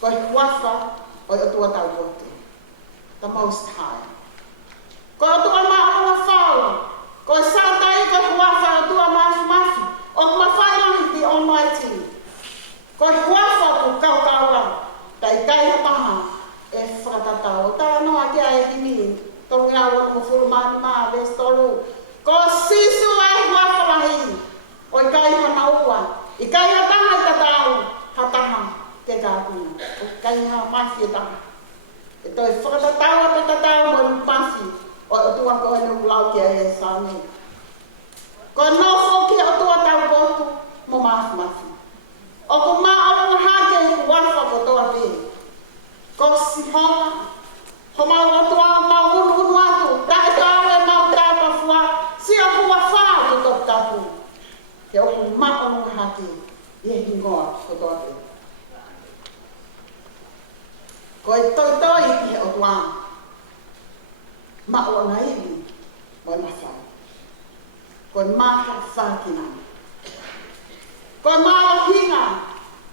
Ko he wafa o o tua tau kote. The Most High. Ko o tua maa whao. Ko sautai ko he wafa o tua mafi. O mawhai the Almighty. Ko he wafa ku kaukaua. Tai kai hataha e whakatatau. Tā noa kia e himi. Tongi awa mo fulmani maa ves tolu. Ko sisu ai wafa lahi. O i kai hanaua. I kai hataha i tatau. Hataha te kāpuna. O kai ha mafi e taha. E toi whakatatau te tatau mo i mafi. O tua ko e nuku lau kia e sāne. Ko nofo ki o tua tau potu mo mafi. O ko maa hake wafa ko toa te. Ko si honga. Ko mau o tua mau unu atu. Ta e tāre mau tāpa fua. Si o ku wafa ko top tapu. Ke o ku maa hake. Ie hingoa ko toa te. Ko e toi ki o tua. Ma o ngaiwi. Mo mafa. Ko maha whakina. Ko maha hinga.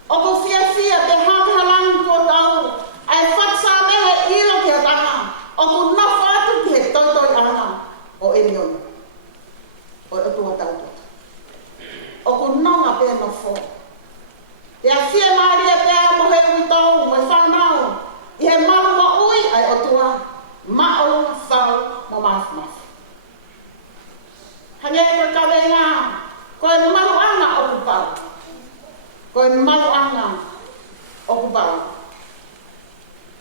O ko fia te hakahalangi ko tau. Ai whatsa mehe ilo ki a taha. O ko nafa atu ki he toi ana. O erion. O tua tau. O ko nonga pe no fo. E a fia maria pe a mo he uitou. Mo whanau. I he malu ma ui ai o tua. Ma o whau mo mafu. Hange ko kawenga, ko e malu anga o kupau. Ko e malu anga o kupau.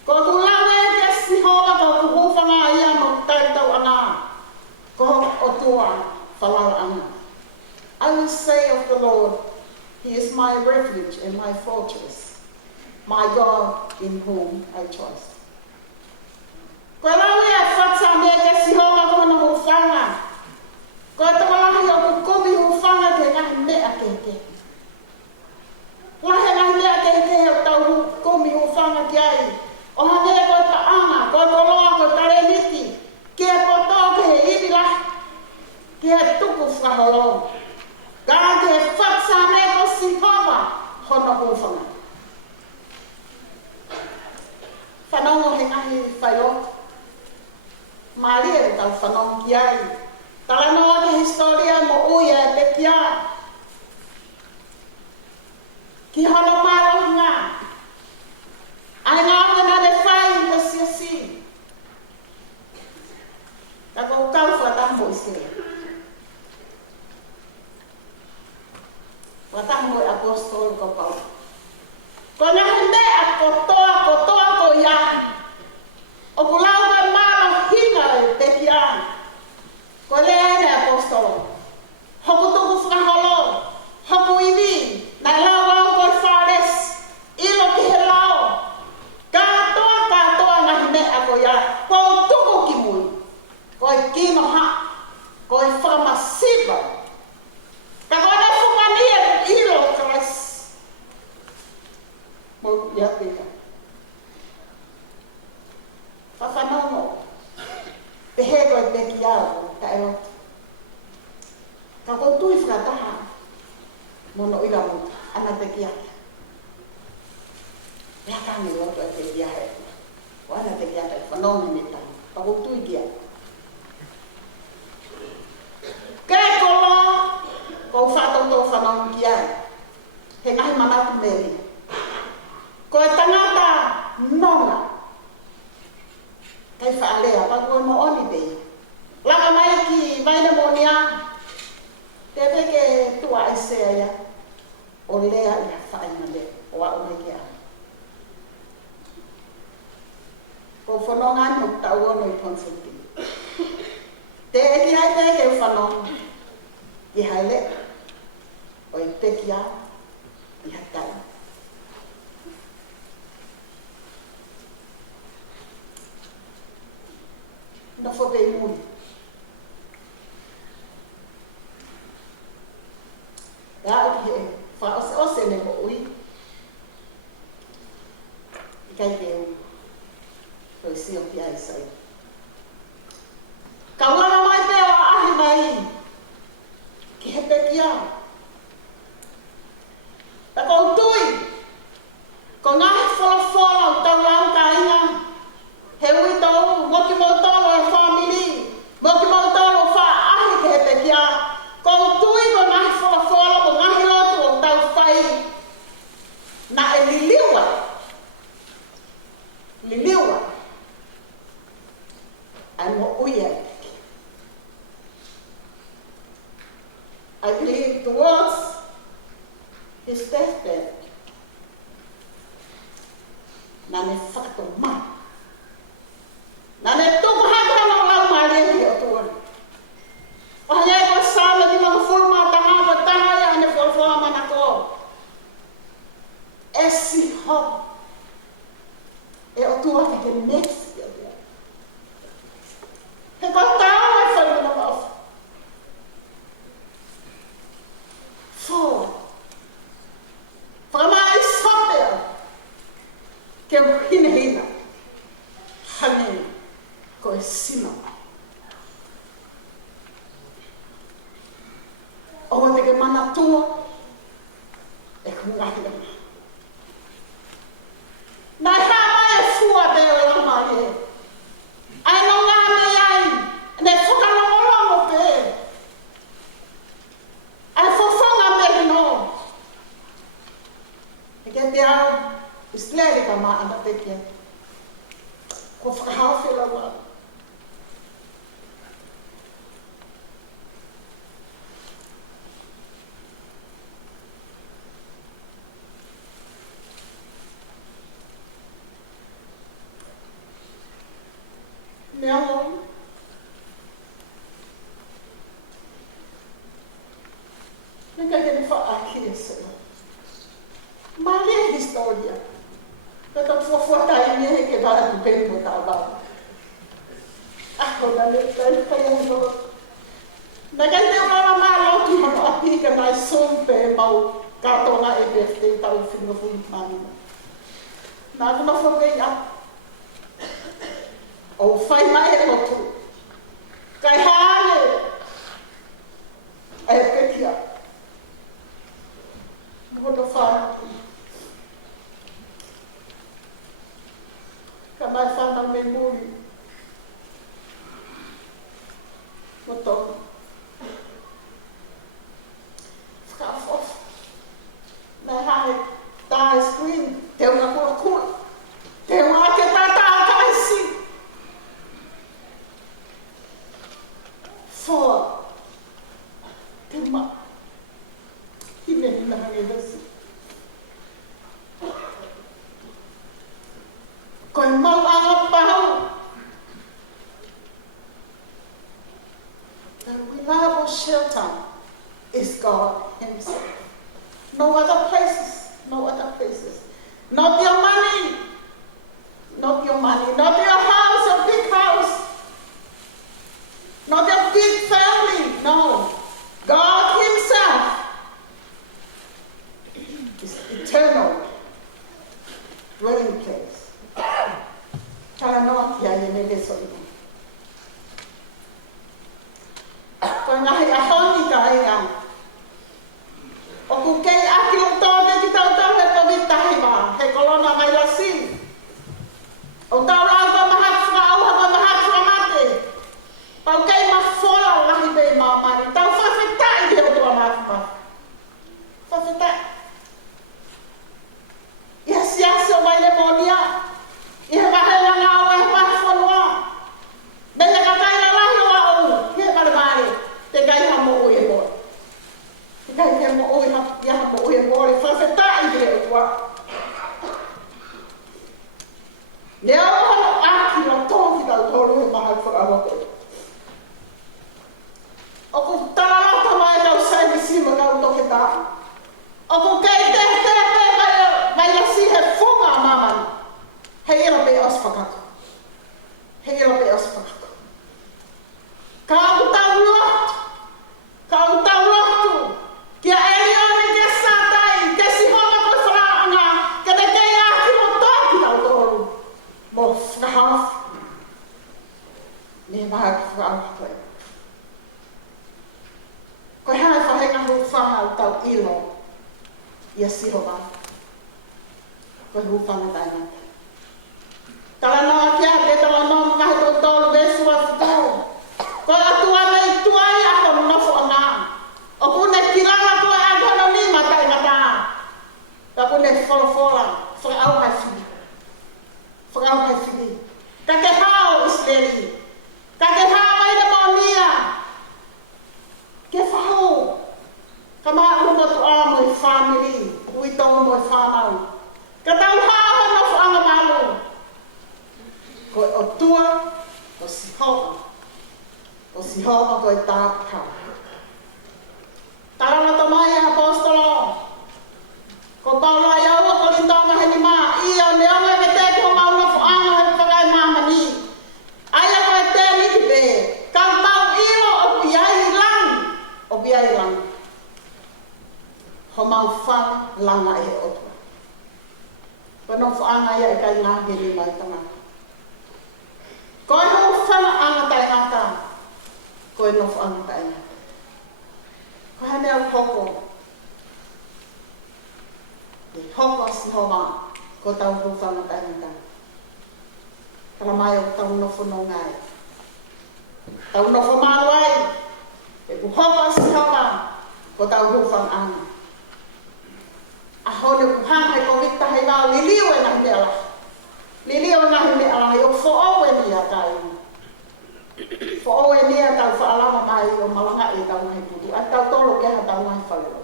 Ko ku lawe te sihoa ko ku hufanga ia mo taitau anga. Ko o tua whalau anga. I will say of the Lord, He is my refuge and my fortress, my God in whom I trust. Ko lawe e whatsa me te sihoa ko na hufanga. Ko te walahi o ku komi hufanga ke ngahi mea keke. Lahe ngahi mea keke o tau komi hufanga ki ai. O hange ko ta anga, ko koloa ko tare niti. Ke poto ke he iwi lahi. Ke he tuku whaholo. Gara ke he whatsa me ko sihoa hono hufanga. Whanongo he ngahi whaiot. Maria e tau whanongo ki ai. Tala noa ke historia mo uia e te kia. Ki hono maro ngā. Ai ngā ngana le whai te siasi. Ta kou kau whatambo i se. Whatambo i apostol ko pau. Ko ngahi mea kotoa ko ia. O kulau ka maro hinga e te kia. Ko lene apostolo. Hoku tuku whakaholo. Hoku iwi. Nai lau koi whares. Ilo ki he lau. Katoa ngahi mea ko ia. Ko tuku ki mui. Koi kino ha. Koi whamasiba. Ka koi na whumania ilo krais. Mo ia pika. Whawhanongo. Te he koe te ki au, ka e roto. Ka kou tui whakataha, mono ira muta, ana te ki ake. Rea kangi roto e te ki ake. O ana te ki ake, whanongi ni tau. Ka kou tui ki ake. Kei kolo, kou whatoto whanongi ki ake. He ngahi manatu meri. Ko e tangata nonga. Kai whaalea, pa koe mo holiday. Laka mai ki vaina monia. Te peke tua Aisea ia. O lea ia whaina le. O a umei ki a. Ko whanonga no tau ono i Ponsenti. Te eki hai peke u whanonga. I haile. O i peki a. I hatai. No fo pe mui. Ya o ke fa o se ne mo ui. Kai ke u. Ko si o ki ai sai. Ka wana mai te o ahi mai. Ki he pe kia. Ta ko tui. Ko ngahi fo liliwa, and mo uya. I believe towards his deathbed, nane whakatoma. Nane tuku haka no lau marehi o tuan. O hangai ko sama di mga forma tanga wa tanga ya ane forma manako. Esi ho. E o tuan ke next ya. He ko tau e whai no of. For whakamai sopea ke hina hane ko e sino. O te ke mana tua e kungahi ana. Nai hama e fua te o lama e. Ai no ngā me ai, ne whakalongolongo pe. Ai fofonga me no. E ke te au, islere ka maa ana te kia. Ko whakahawhila wā. Me amo. Nunca que me fala aqui, Senhor. Mas é a história. Eu estou fofocainha que vai do bem do trabalho. Agora, eu estou falando. Naquele tempo, eu não que eu aplica mais sompe, mal, cartona e beste, tal, filho, fundo, nada não foi bem. O fai mai e motu. Kai hale. E pekia. Moto whara. Ka mai whana me muri. Moto. Whakafof. Nai hale. Tā screen. Te unga kura kura. Te unga ke tata o kaisi. For tema hine na hangedasi ko mau anga pau the reliable shelter is God himself. No other places, not your money, not your house, a big house. Not a big family, no. God himself is eternal dwelling place. Kaya no kia ye nege solimo. Koe ngahi ahoni ka hea. O ku kei aki o tōne ki tau tau he pavitahi wā, he kolona mai lasi. O tau rau ka mahatwha au haka mahatwha mate. Pau kei ma whola lahi bei mamari. Tau whawhetai ke o tua mātua. Whawhetai. Iasi o mai le monia. I he wahenga ngā o e whawhanua. Nei he kakaina lahi o a ou. He maremare. Te kai hamo o e moi. Te kai hamo o e moi. Whawhetai ke o tua. Lea o hano aki o tōki tau tōru he mahau whakaawako. O ku tālata mai tau saini sima kau toke tā. O ku kei te mai lasi he whunga mamani. Hei ira pe os whakako. Kau tau lotu. Kia erione ke sātai, ke sihonga koe wharaanga, ke te kei aki mo tōki tau tōru. Mo whakahawhi. Ne maha ki whakaawhi. Koe hae whahenga hu whahau tau ilo ia sirowa. Koe hu whanga tainata. Tala noa kia te tala noa mkahe tō tōru vesua whutau. Koe atua nei tuai ako nofu a ngā. O kune kiranga koe agono ni matai ngata. Ka kune wholofola. ko e tāpukau. Tarana tamai apostolo. Ko Paula ia ua ko lintonga heni maa. Ia ne anga ke te ko mauna fu anga he whakai mamani. Aia ko e te niki pe. Kau tau iro o piai lang. O piai lang. Ho mau whanga langa e otua. Kono fu anga ia e kai ngā hiri mai tanga. Ko e ho whanga anga tai ngata. Ko e no fu anga tai ngata. Ko hane au hoko. Hoko si homa ko tau hufanga tainga. Kala mai o tau nofo no ngai. Tau nofo maluai. E ku hoko si homa ko tau hufanga anga. A hone ku hanga ko vita hei wao liliu e nahi mea la. Liliu e nahi mea la. O fo owe ni a tai. Fo owe ni a tau whaalama mai o Malangai e tau nahi putu. A tau tolo keha tau nahi whalero.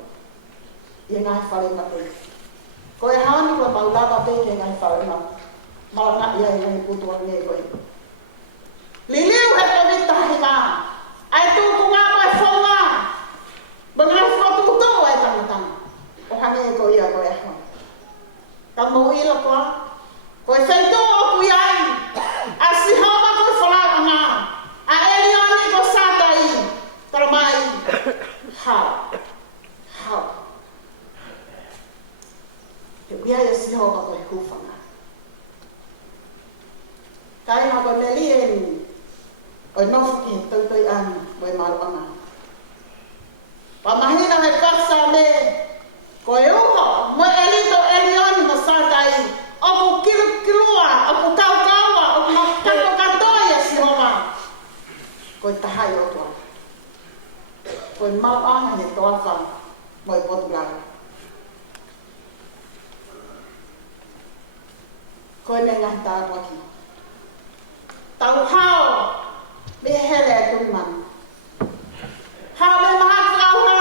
I nahi whalero ma te. Ko e hani ko maulava peke ngai whaunga. Malangai ia i ngai putua nge koe. Liliu he ko vita hi ngā. Ai tūku ngā mai whaunga. Ma ngai Fotu tō ai tangatanga. O hange e ko ia koe aha. Ka mō ila koa. Ko e whaitō o kui ai. A si hama koe whalaka ngā. A elioni ko sātai. Tara mai. Hau. Hau. Te uia ia si homa ko he hufanga. Kai nga ko neli e ni. O nofu ki tautoi ani mo e maruanga. Pamahina he kasa me. Ko e uho mo e lito elioni mo sātai. O ku kilua, o ku kaukaua, o ku kako katoia si homa. Ko e tahai o tua. Ko e maruanga he toafa mo e Portugal. Ko e ngai tātua ki. Tau hao me hele e tui mani. Hao me maha whakau ha.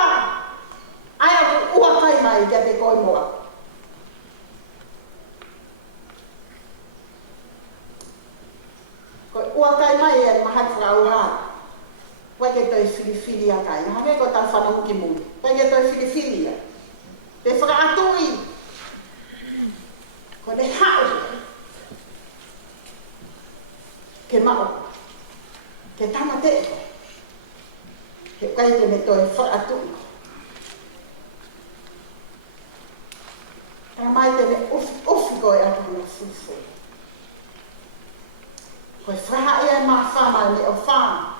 Ai aku ua kai mai kia te koi moa. Ko ua kai mai e maha whakau ha. Wai ke toi whiriwhiri a kai. Maha me ko tau whanau ki mungi. Wai ke toi whiriwhiri a. Te whakaatui. Ko ne hao. Ke mao, ke tamate, ke kai te me toi whaatu. Tara mai te me ufi koe atu no fufu. Koe whaha ia ma whama me o whama.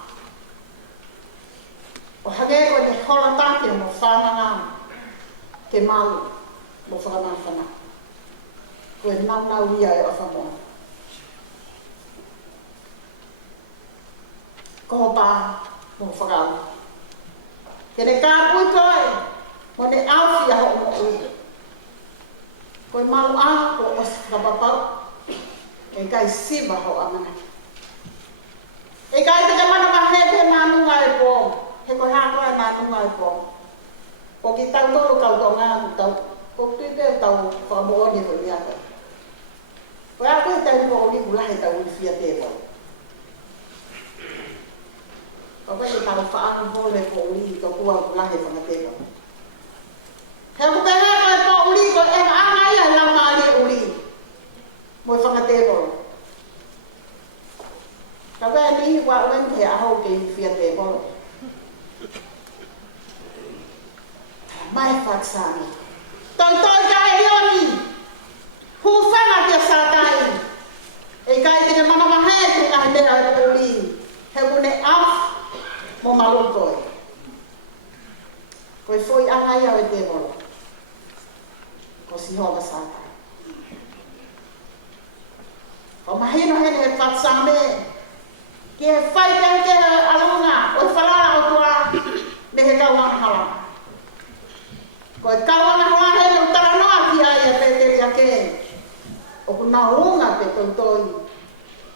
O hage koe te hola tāke mo whananga, ke malu mo whakamawhana. Koe nau ia e o whamoa. Ko pa mo whakau. Ke ne kāpui koe, mo ne awhi aho mo ui. Koe malu a ko o Kavapalu, e kai siva ho amana. E kai te mana mahete nā nunga e pō, he koe hākoa nā nunga e pō. Ko ki tau toro kau tō ngā tau, ko tuite tau whakamooni ko ni ata. Koe a koe tau ko ni kulahe tau ni fia te pō. Ko koe i tau whaang hole ko uli ko kua kulahe whangateko. He ko te hea koe po uli ko e anga ia lau maari uli. Mo i whangateko. Ka koe ni wa wente aho ke i fia te polo. Mai whaksani. Toi ka e ioni. Hu whanga kia sātai. E kai te mana mahe te ngahi mea e uli. He kune af. Mo malu koe. Koe foi anga ia o te bolo. Ko si hoa sātai. Ko mahino hene e whatsame. Ki he whai ke alunga. O whalala o tua. Me he kauanga hala. Ko e kauanga hala hene o taranoa ki ai e peteri a ke. O ku nau unga pe toutoi.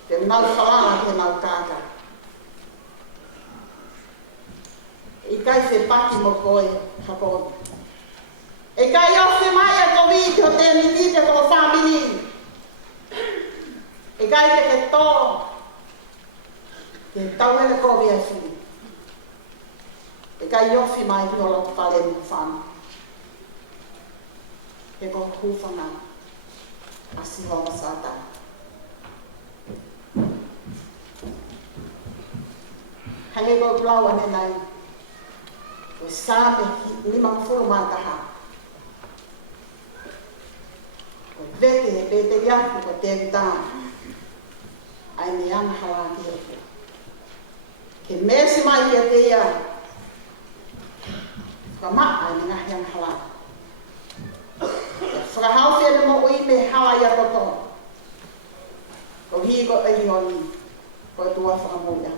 Te nau whalala ke nau kāka. I kai se paki mo koe haponi. E kai o se mai a COVID o te nitite ko family. E kai te ke tō. Ke tau ele ko via suni. kai ofi mai ki olo pale mo fan. He ko hufanga asi ho masata. Hange ko blawa ne nai. Ko sabe lima forma kaha. Ko vete ya ko tenta. Ai ni ana hala ki. Ke mesi mai ke te ia. Kama ai ni yang hala. Whakahau whia mo ui me hala ia toto. Ko hi ko ai oni. Ko tua whakamoia.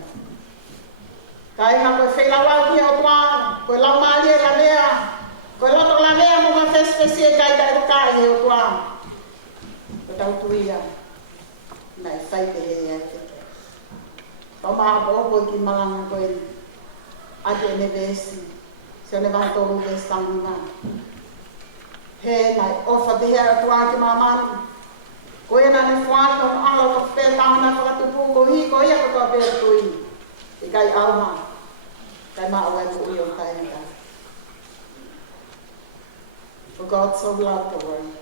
Kai ha ko whelawau ki o tua. Ko lau maali e la mea. Ko loto la mea mo ma fespesi e kai tai rukai e o tua. Ko tau tuia. Nai whaite he e te. Ko maa po opo ki Malangai ko e. Ate ne vesi. Se ne vai toru ke stamina. He nai ofa te hea tua ki mamani. Ko e nane whaata o ala to whetana whakatupu ko hi ko ia ko toa pēra tui. I kai auma. Kai maa wai po ui o tainga. For God so loved the world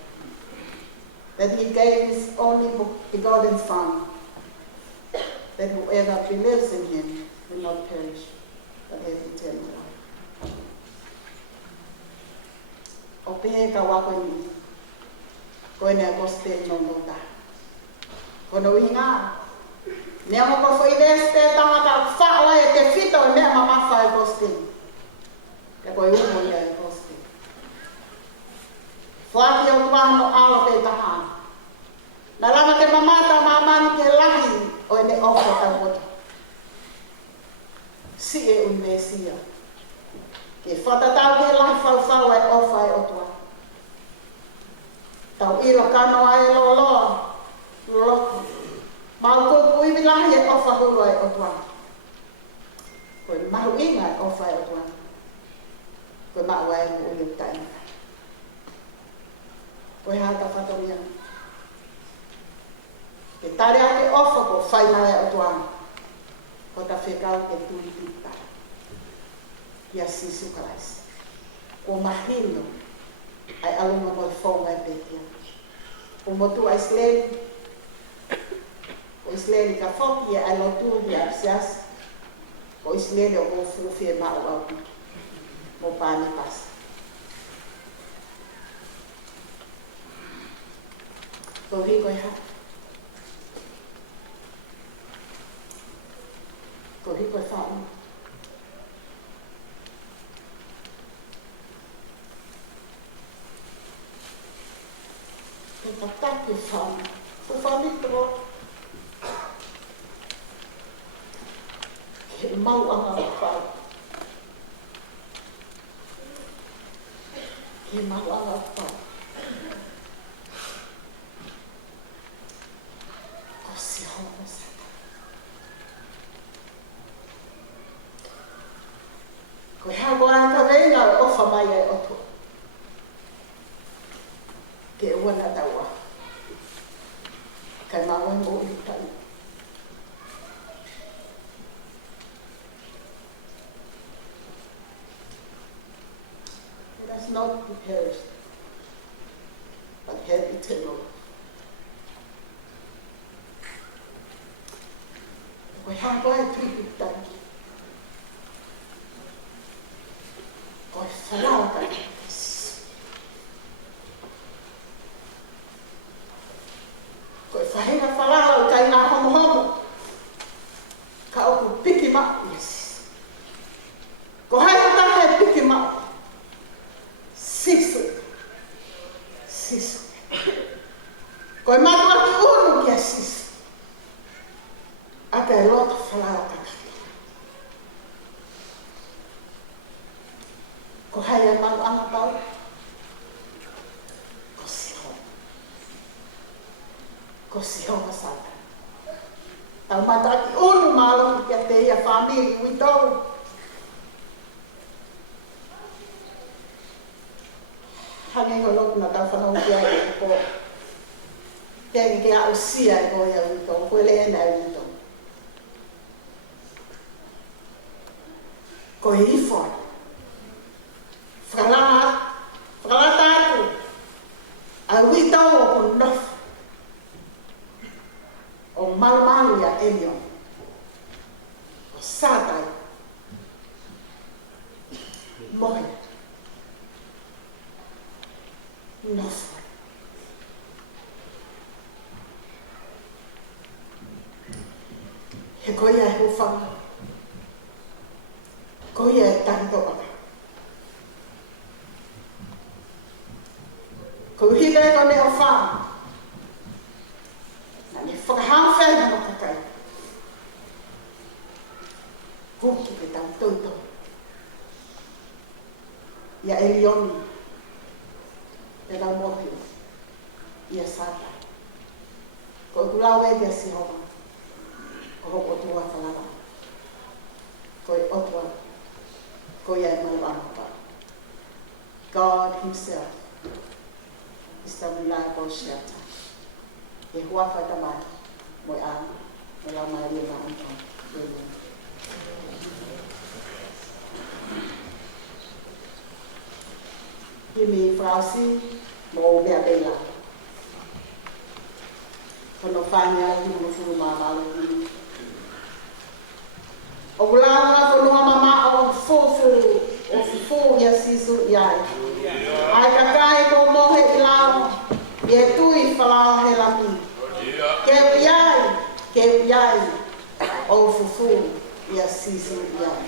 that he gave his only begotten Son, that whoever believes in him will not perish, but have eternal life. O pehe ka wako ni, koe nea koste no nota. Kono inga, nea mo ko whaiveste tangata whaoa e te whito e mea mamafa e koste. Ka koe umo ia e koste. Whaki o tuahano alo te taha. Na lama te mamata mamani ke lahi o ene ofa tau wota. Si e un mesia. Ke whatatau ke lahi whau e ofa e otua. Tau iro kano ai lo loa. Loko. Mau kuku iwi lahi e ofa huru e otua. Koe mahu inga e ofa e otua. Koe mau e mu ui utaina. Koe hata whatoria. Ke tare ake ofa ko whainare o tuana. Ko ta Faifekau ke tui pita. Kia Siutaisa. Ko mahino ai alunga mo whaunga e petia. O motu Aisea. O Aisea ka whoki e ai lotu i Aisea. O Aisea o fufi e mao au piki. Mo pane pasa. Ko riko e hapa. Ko riko e whaunga. Ke tatake whaunga. Ko whanitoro. Ke mau anga whau. Ke mau anga whau. Ko hea koe ka reinga o ofa mai e oto. Ke wana taua. Kai maua e mo i tau. Let us not be perished, but have eternal life. Ko hea koe tui tanki. Koe whalau ka kis. Koe whahinga whalau ka ina homo homo. Ka oku piki mau, yes. Ko hai taka e piki mau. Sisu. Sisu. Koe matua ki unu kia sisu. Aka e loto whalau ka kis. Ko hai e mau anga pau. Ko siho. Ko siho masata. Tau mataki unu malo ki a te ia whamiri witou. Hange ko lotu na tau whanau ki ai e ko. Tengi ki a usia e ko ia witou. Ko ele ena e witou. Ko e ifoi. malu ya elio. O satai. Mohe. Nofu. He koia e hufanga. Koia e tanto aka. Ko hika e kone o wha. Na ne whakahawhai na makakai. Kuki pe tau tauto. Ia Elioni. E rau mohi. Ia sata. Ko kulau e dia si homa. Ko hoko tua whanara. Ko e otua. Ko ia e mauranga. God himself is the reliable shelter. E hua whatamai, moi a, me lau mai ria na anka. Himi frausi, mo mea bela. Kono whania, himo no furu maa malu. O kulaunga kono mama o fufu, o fufu ia sisu iai. Ai kakai ko mohe ilau, e tui whalao he lami. Ke uiai, o fufu ia sisu iai.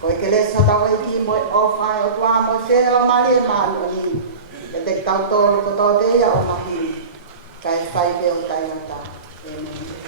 Ko ke le sa tau ki mo o fai o tua mo se la mali malu ni. E te tau tolu ko tau te ia o mahi. Kai fai veo tai ata. Amen.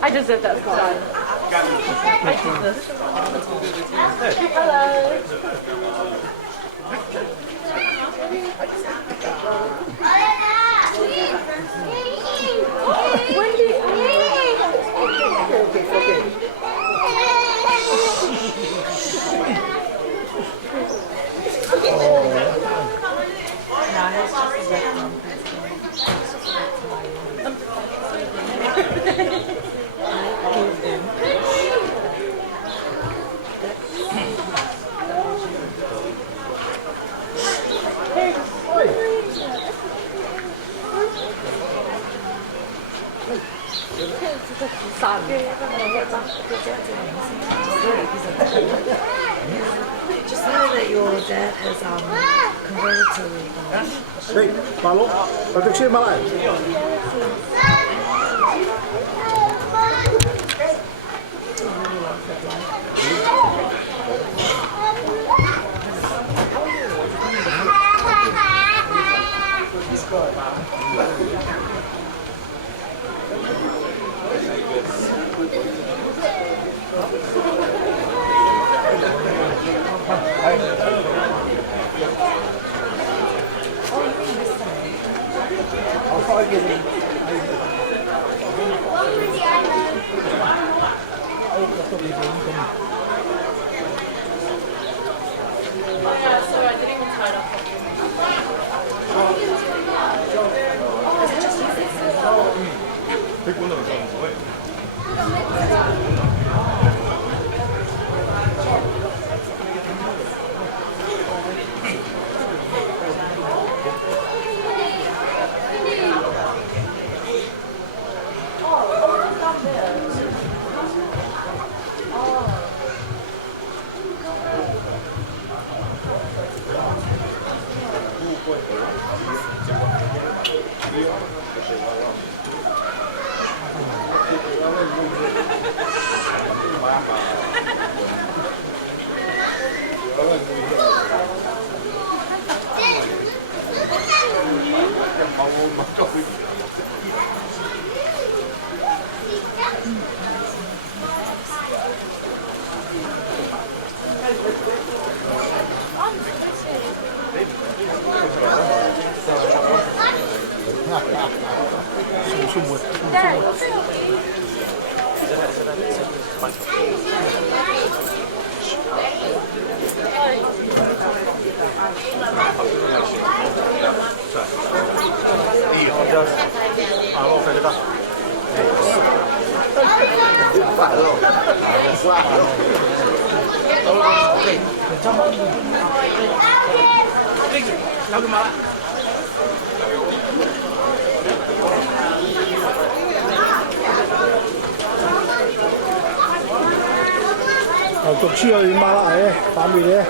I just did that slide. I did this. Hello. Just know that your dad has converted to Hey, Palo, Faifekau Malangai. Tục chiều thì mà lại bán gì đấy.